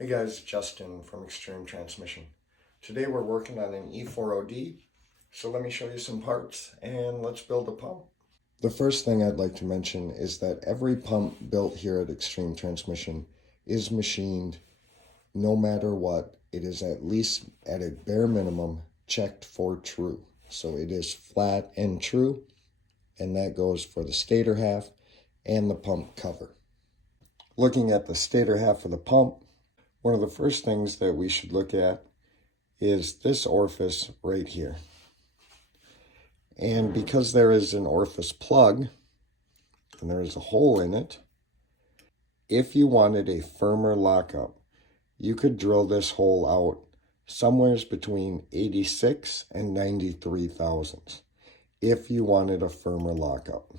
Hey guys, Justin from Extreme Transmission. Today we're working on an E4OD, so let me show you some parts and let's build a pump. The first thing I'd like to mention is that every pump built here at Extreme Transmission is machined no matter what. It is at least at a bare minimum checked for true. So it is flat and true, and that goes for the stator half and the pump cover. Looking at the stator half of the pump, one of the first things that we should look at is this orifice right here. And because there is an orifice plug and there is a hole in it, if you wanted a firmer lockup, you could drill this hole out somewhere between 86 and 93 thousandths if you wanted a firmer lockup.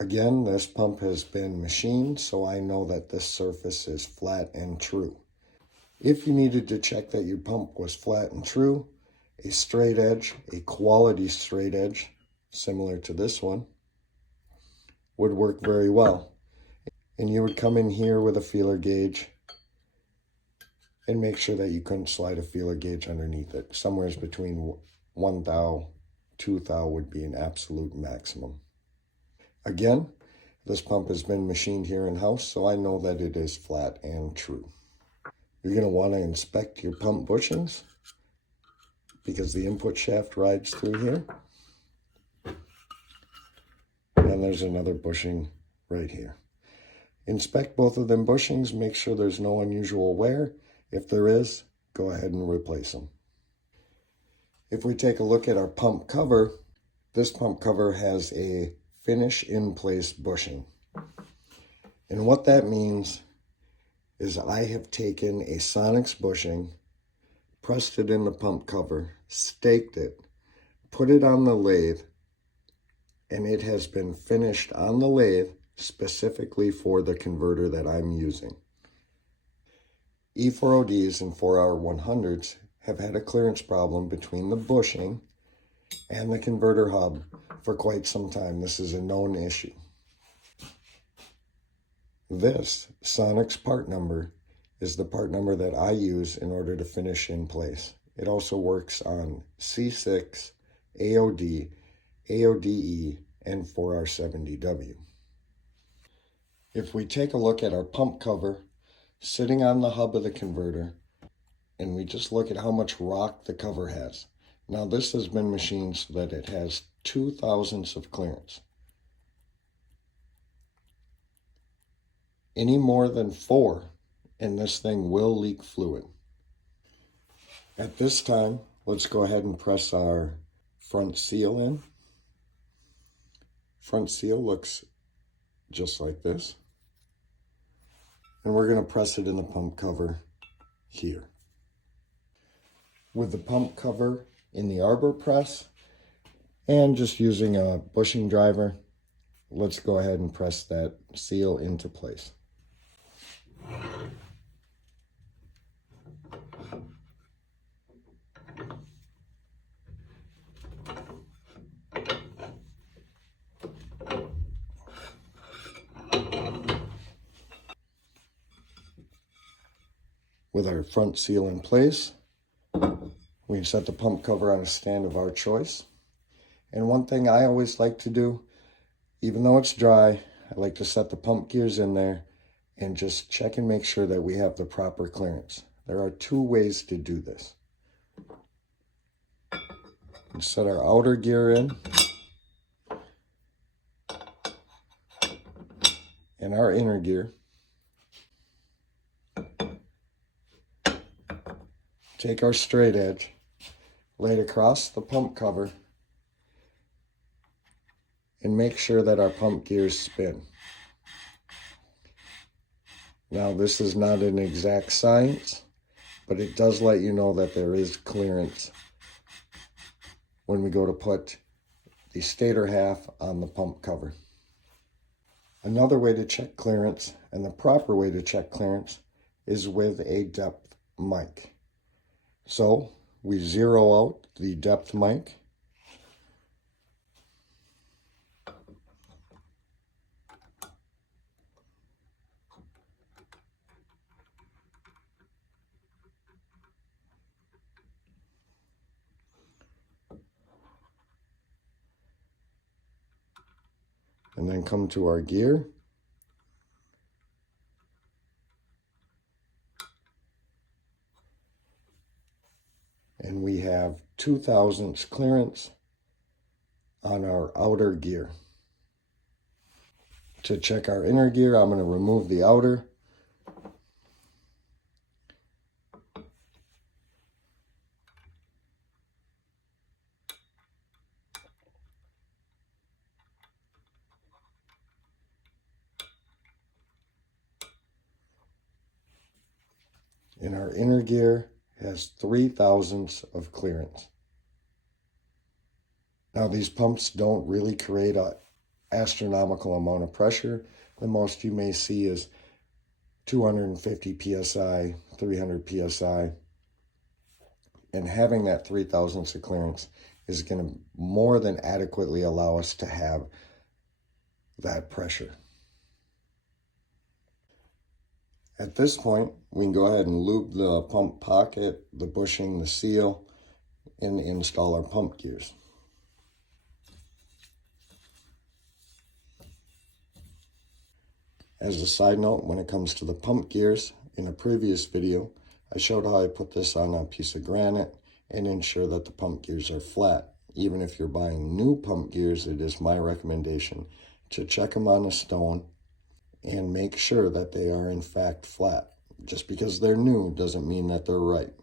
Again, this pump has been machined, so I know that this surface is flat and true. If you needed to check that your pump was flat and true, a straight edge, a quality straight edge, similar to this one, would work very well. And you would come in here with a feeler gauge and make sure that you couldn't slide a feeler gauge underneath it. Somewhere between 1 thou, 2 thou would be an absolute maximum. Again, this pump has been machined here in-house, so I know that it is flat and true. You're going to want to inspect your pump bushings because the input shaft rides through here. And there's another bushing right here. Inspect both of them bushings, make sure there's no unusual wear. If there is, go ahead and replace them. If we take a look at our pump cover, this pump cover has a finish in place bushing. And what that means is I have taken a Sonex bushing, pressed it in the pump cover, staked it, put it on the lathe, and it has been finished on the lathe specifically for the converter that I'm using. E4ODs and 4R100s have had a clearance problem between the bushing and the converter hub for quite some time. This is a known issue. This Sonex part number is the part number that I use in order to finish in place. It also works on C6, AOD, AODE, and 4R70W. If we take a look at our pump cover sitting on the hub of the converter, and we just look at how much rock the cover has. Now this has been machined so that it has 2 thousandths of clearance. Any more than 4 and this thing will leak fluid. At this time, let's go ahead and press our front seal in. Front seal looks just like this. And we're going to press it in the pump cover here. With the pump cover in the arbor press and just using a bushing driver, let's go ahead and press that seal into place. With our front seal in place, we set the pump cover on a stand of our choice. And one thing I always like to do, even though it's dry, I like to set the pump gears in there and just check and make sure that we have the proper clearance. There are 2 ways to do this. We set our outer gear in and our inner gear. Take our straight edge, lay it across the pump cover, and make sure that our pump gears spin. Now this is not an exact science, but it does let you know that there is clearance when we go to put the stator half on the pump cover. Another way to check clearance, and the proper way to check clearance, is with a depth mic. So we zero out the depth mic. and then come to our gear. And we have 2 thousandths clearance on our outer gear. To check our inner gear, I'm going to remove the outer. And our inner gear has 3 thousandths of clearance. Now these pumps don't really create an astronomical amount of pressure. The most you may see is 250 psi, 300 psi. And having that 3 thousandths of clearance is going to more than adequately allow us to have that pressure. At this point, we can go ahead and lube the pump pocket, the bushing, the seal, and install our pump gears. As a side note, when it comes to the pump gears, in a previous video, I showed how I put this on a piece of granite and ensure that the pump gears are flat. Even if you're buying new pump gears, it is my recommendation to check them on a stone and make sure that they are in fact flat. Just because they're new doesn't mean that they're right.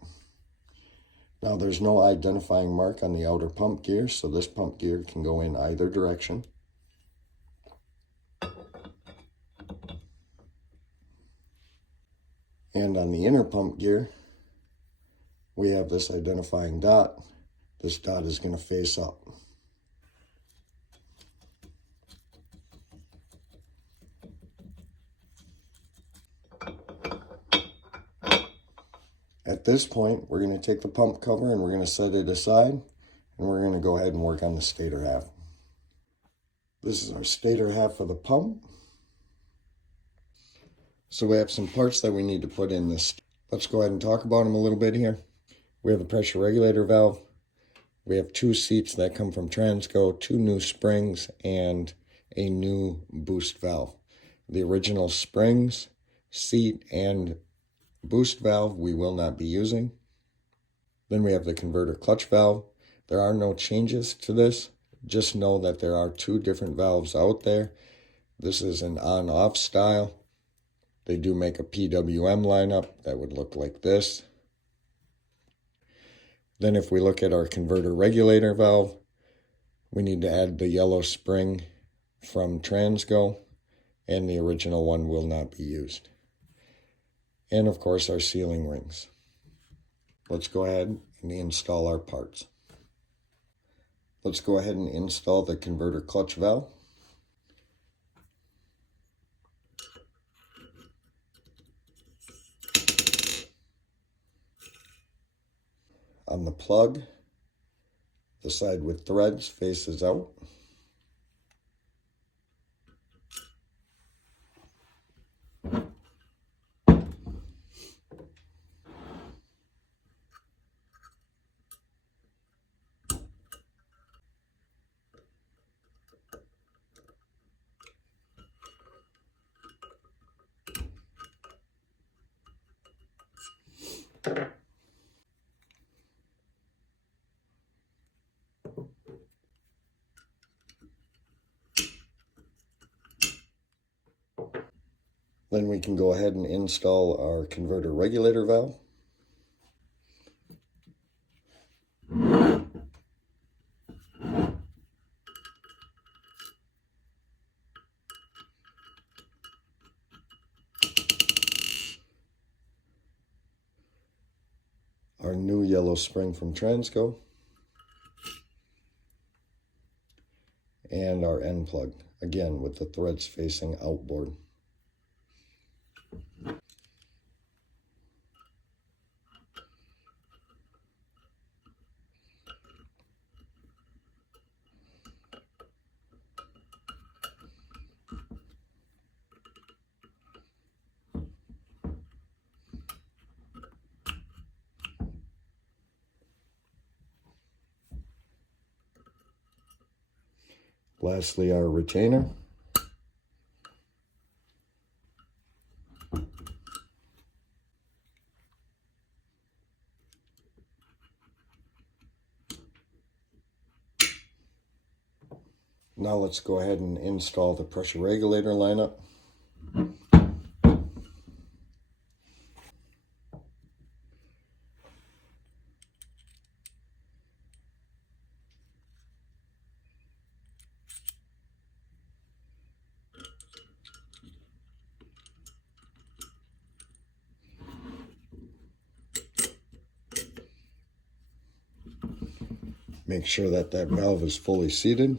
Now there's no identifying mark on the outer pump gear, so this pump gear can go in either direction. And on the inner pump gear, we have this identifying dot. This dot is going to face up. At this point, we're going to take the pump cover and we're going to set it aside, and we're going to go ahead and work on the stator half. This is our stator half of the pump. So we have some parts that we need to put in this. Let's go ahead and talk about them a little bit here. We have a pressure regulator valve. We have 2 seats that come from TransGo, 2 new springs, and a new boost valve. The original springs, seat, and boost valve we will not be using. Then we have the converter clutch valve. There are no changes to this. Just know that there are 2 different valves out there. This is an on-off style. They do make a PWM lineup that would look like this. Then if we look at our converter regulator valve, we need to add the yellow spring from TransGo, and the original one will not be used. And of course our sealing rings. Let's go ahead and install our parts. Let's go ahead and install the converter clutch valve. On the plug, the side with threads faces out. Then we can go ahead and install our converter regulator valve. Our new yellow spring from TransGo, and our end plug, again with the threads facing outboard. Lastly, our retainer. Now let's go ahead and install the pressure regulator lineup. Make sure that valve is fully seated.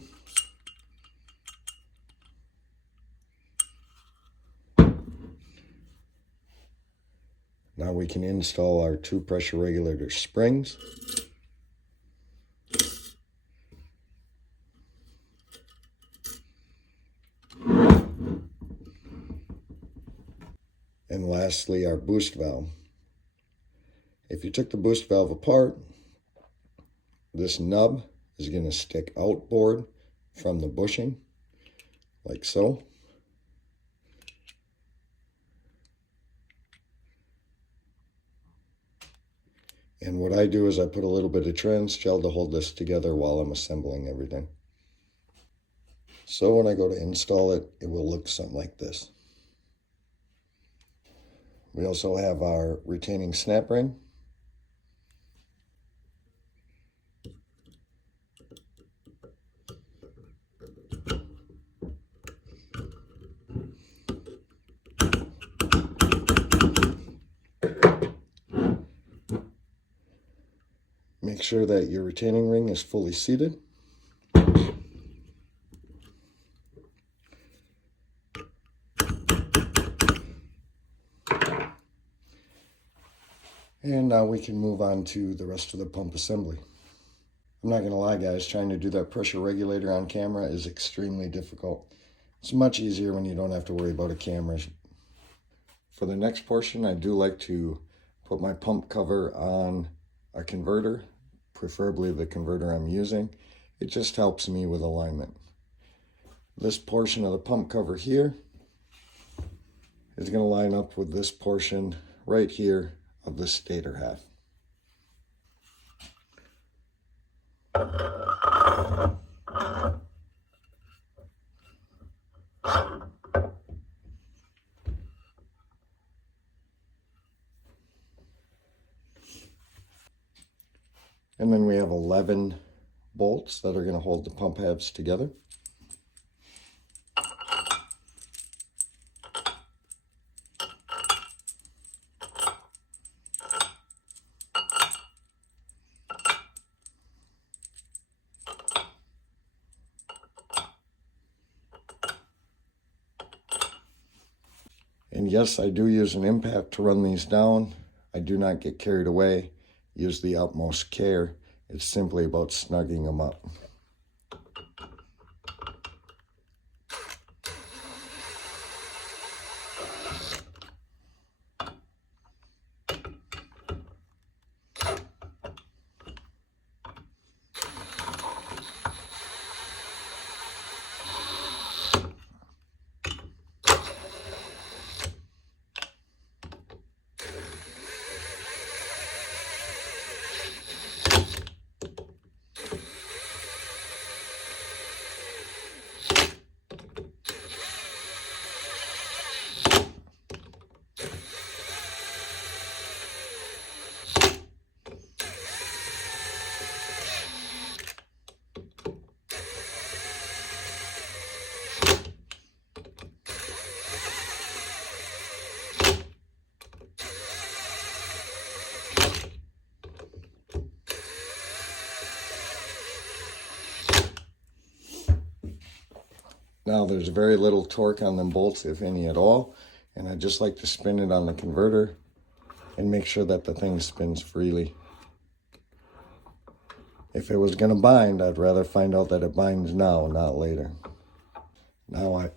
Now we can install our 2 pressure regulator springs. And lastly, our boost valve. If you took the boost valve apart, this nub is going to stick outboard from the bushing, like so. And what I do is I put a little bit of trans gel to hold this together while I'm assembling everything. So when I go to install it, it will look something like this. We also have our retaining snap ring. Make sure that your retaining ring is fully seated. And now we can move on to the rest of the pump assembly. I'm not going to lie, guys, trying to do that pressure regulator on camera is extremely difficult. It's much easier when you don't have to worry about a camera. For the next portion, I do like to put my pump cover on a converter, preferably the converter I'm using. It just helps me with alignment. This portion of the pump cover here is going to line up with this portion right here of the stator half. And then we have 11 bolts that are going to hold the pump halves together. And yes, I do use an impact to run these down. I do not get carried away. Use the utmost care. It's simply about snugging them up. Now there's very little torque on them bolts, if any at all, and I just like to spin it on the converter and make sure that the thing spins freely. If it was going to bind, I'd rather find out that it binds now, not later. Now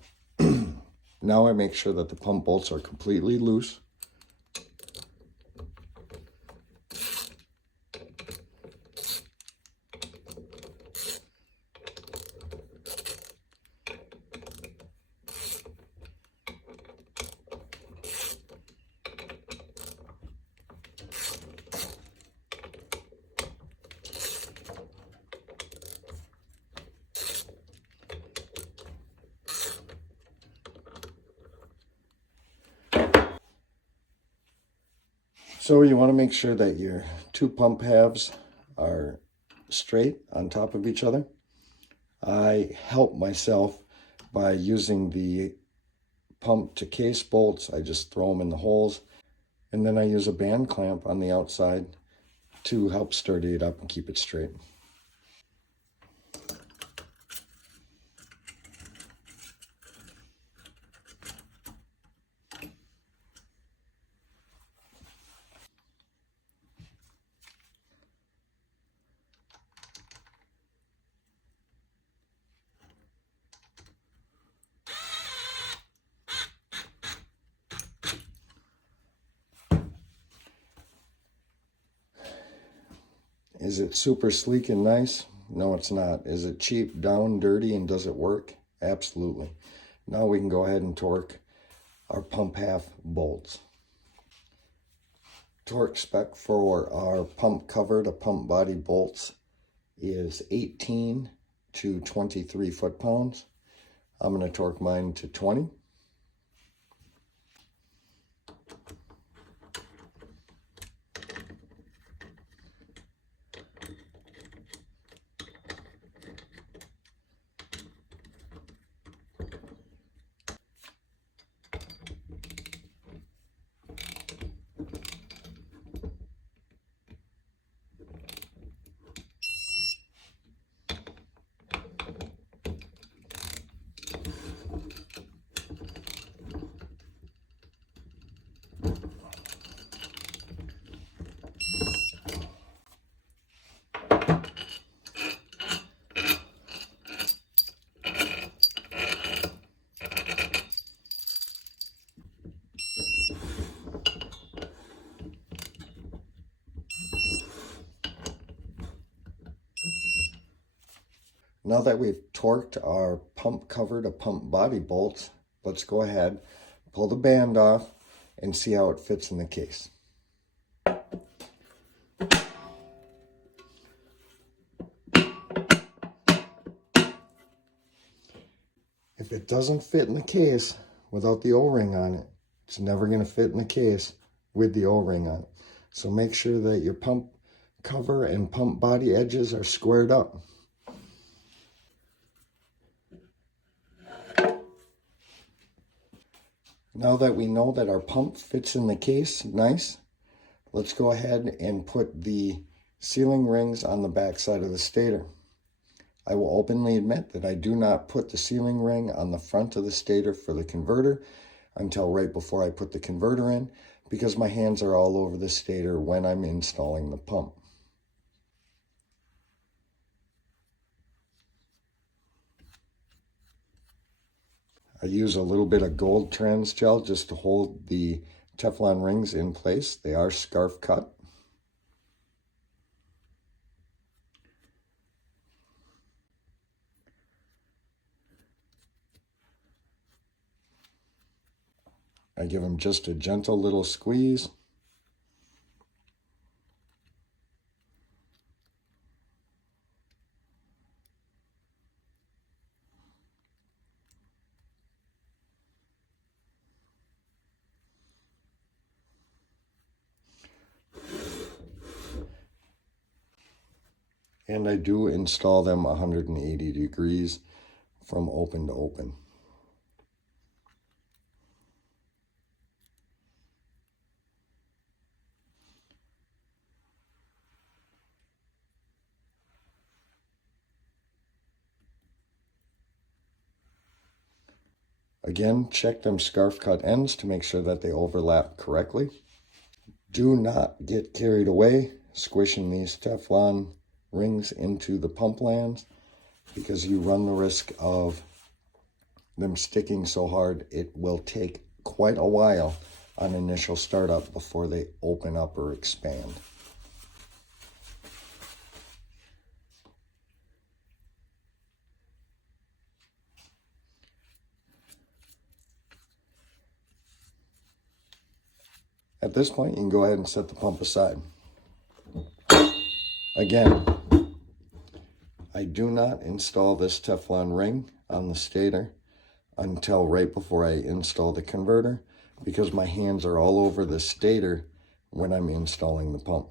I make sure that the pump bolts are completely loose. So you want to make sure that your two pump halves are straight on top of each other. I help myself by using the pump to case bolts. I just throw them in the holes, and then I use a band clamp on the outside to help sturdy it up and keep it straight. Is it super sleek and nice? No, it's not. Is it cheap, down, dirty, and does it work? Absolutely. Now we can go ahead and torque our pump half bolts. Torque spec for our pump cover to pump body bolts is 18 to 23 foot-pounds. I'm going to torque mine to 20. Now that we've torqued our pump cover to pump body bolts, let's go ahead, pull the band off, and see how it fits in the case. If it doesn't fit in the case without the O-ring on it, it's never going to fit in the case with the O-ring on it. So make sure that your pump cover and pump body edges are squared up. Now that we know that our pump fits in the case nice, let's go ahead and put the sealing rings on the back side of the stator. I will openly admit that I do not put the sealing ring on the front of the stator for the converter until right before I put the converter in, because my hands are all over the stator when I'm installing the pump. I use a little bit of gold trans gel just to hold the Teflon rings in place. They are scarf cut. I give them just a gentle little squeeze. And I do install them 180 degrees from open to open. Again, check them scarf cut ends to make sure that they overlap correctly. Do not get carried away squishing these Teflon rings into the pump lands, because you run the risk of them sticking so hard it will take quite a while on initial startup before they open up or expand. At this point, you can go ahead and set the pump aside. Again, I do not install this Teflon ring on the stator until right before I install the converter, because my hands are all over the stator when I'm installing the pump.